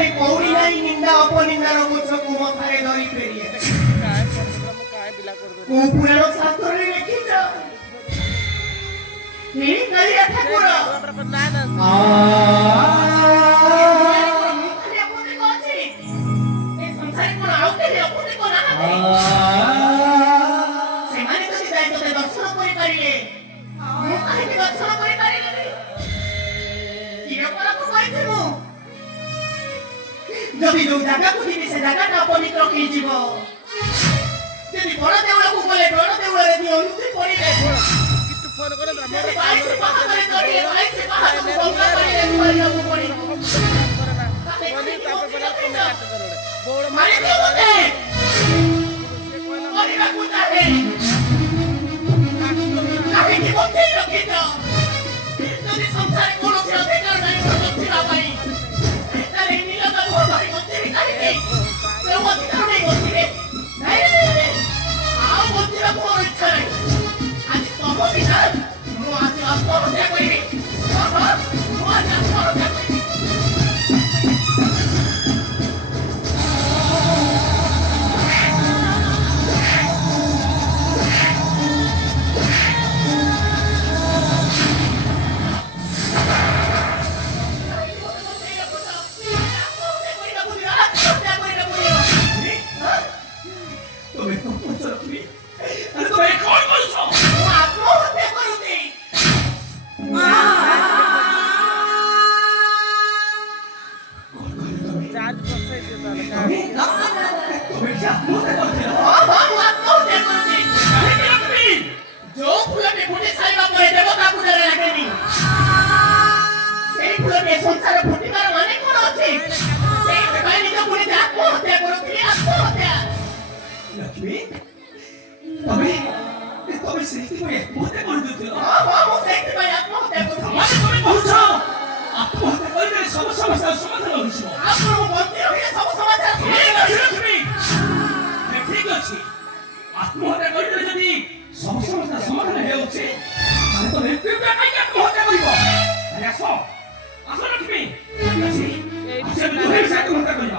संसारी कोणी नाही निंदा अपनिंदाର ବୋଝକୁ ମଥାରେ ଧରି ଫେରି କୋଉ ପୁରାଣ ଶାସ୍ତ୍ରରେ ଲେଖିଛ ହେ କାଳିଆ ଠାକୁର ସେମାନେ ଯଦି ଯାଇ ତତେ ଦର୍ଶନ କରିପାରିଲେ ମୁଁ କାହିଁକି ଦର୍ଶନ କରିପାରିଲିନି କିରକରକୁ କହିଥିବୁ ଯଦି ଯୋଉ ଜାଗାକୁ ଯିବି ସେ ଜାଗାଟା ଅପବିତ୍ର ହେଇଯିବ ଯଦି ବଡ଼ ଦେଉଳକୁ ଗଲେ ବଡ଼ ଦେଉଳରେ ବି ଅନୁମତି ପଡ଼ିଲେ ଯଦି ବାଇଶି ପାହାଚରେ ଚଢ଼ିଲେ ବାଇଶି ପାହାଚକୁ ଭଙ୍ଗା କରିଲେ କରିବାକୁ ପଡ଼ିବ ମାରିଦିଅ ମୋତେ କରିବାକୁ ଚାହେଁ କାହିଁକି ବଞ୍ଚେଇ ରଖିଛ ଯଦି ସଂସାରେ କୌଣସି ଅଧିକାର ନାହିଁ ବଞ୍ଚିବା ପାଇଁ ତାହେଲେ ନୀଳତ ମୁହଁ ଧରି ବଞ୍ଚିବି କାହିଁକି କେଉଁ ଅଧିକାର ନେଇ ବଞ୍ଚିବି ଆଉ ବଞ୍ଚିବାକୁ ମୋର ଇଚ୍ଛା ନାହିଁ ଆଜି ତମ ବିନା ମୁଁ ଆଜି ଆତ୍ମହତ୍ୟା କରିବି ମୁଁ ଆଜି ଆତ୍ମହତ୍ୟା କରିବି আত্মহত্যা কৰিলে যদি সমস্যা সমাধান ହେଉଛି তাহলে তুমি কিবা কাই আত্মহত্যা কৰিব আরে আসো আসো না তুমি আছি আচ্ছা তুমি আত্মহত্যা কৰিব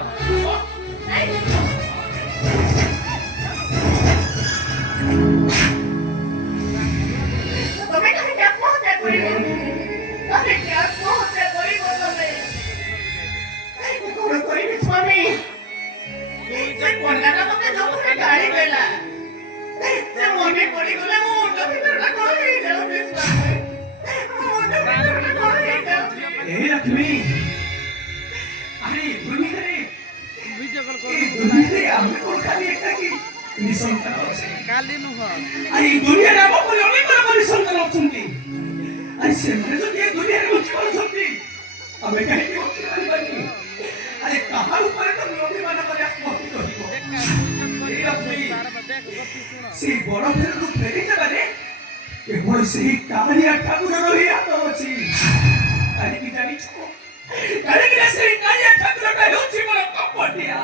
তুমি কাই আত্মহত্যা কৰিব তুমি কি আত্মহত্যা কৰিব তুমি এই কোন কৰিবি স্বামী এই যে কোনটা তোকে জোরে গাড়ি দেলা ସେ ମନେ ପଡ଼ିଗଲେ ମୋ ମୁଣ୍ଡ ଭିତରଟା କଣ ହେଇଯାଉଛି ଏ ଲକ୍ଷ୍ମୀ ଆରେ ଦୁନିଆରେ ଆମେ କଣ ଖାଲି ଏକାକି ନିଃସନ୍ତାନ ଅଛି କାଲି ନୁହଁ ଆରେ ଏ ଦୁନିଆରେ ଆମ ପରି ଅନେକ ଲୋକ ନିଃସନ୍ତାନ ଅଛନ୍ତି ଆରେ ସେମାନେ ଯଦି ଏ ଦୁନିଆରେ ବଞ୍ଚି ପାରୁଛନ୍ତି ଆମେ କାହିଁକି ବଞ୍ଚି ପାରିବାନି ଆରେ କାହା ଉପରେ ତ ଲୋକମାନଙ୍କର ଆତ୍ମହତ୍ୟା କରିବ ଏ ଲକ୍ଷ୍ମୀ সেই বড় ফেরু ফেরি যাবারে কেবল সেই কালিয়া ঠাকুরের রহি হাত আছে কালিকি জানিছ কালিকি সেই কালিয়া ঠাকুরটা হচ্ছে বড় কপটিয়া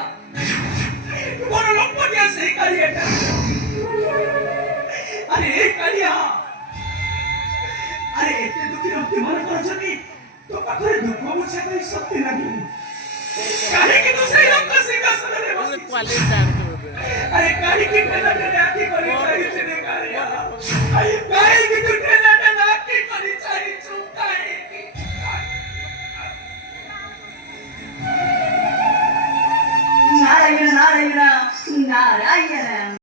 বড় লপটিয়া সেই কালিয়াটা আরে এই কালিয়া আরে এতে দুঃখী রক্তি মনে করছনি তো পাখরে দুঃখ মুছা কই শক্তি লাগি কালিকি তো সেই লোক সিংহাসনে বসে কোয়ালিটি জানতো अरे काहे की ठेला ठेला आती करी चाहिए से कालिया काहे की तू ठेला ठेला आती करी चाहिए चुकाए की नारायण नारायण नारायण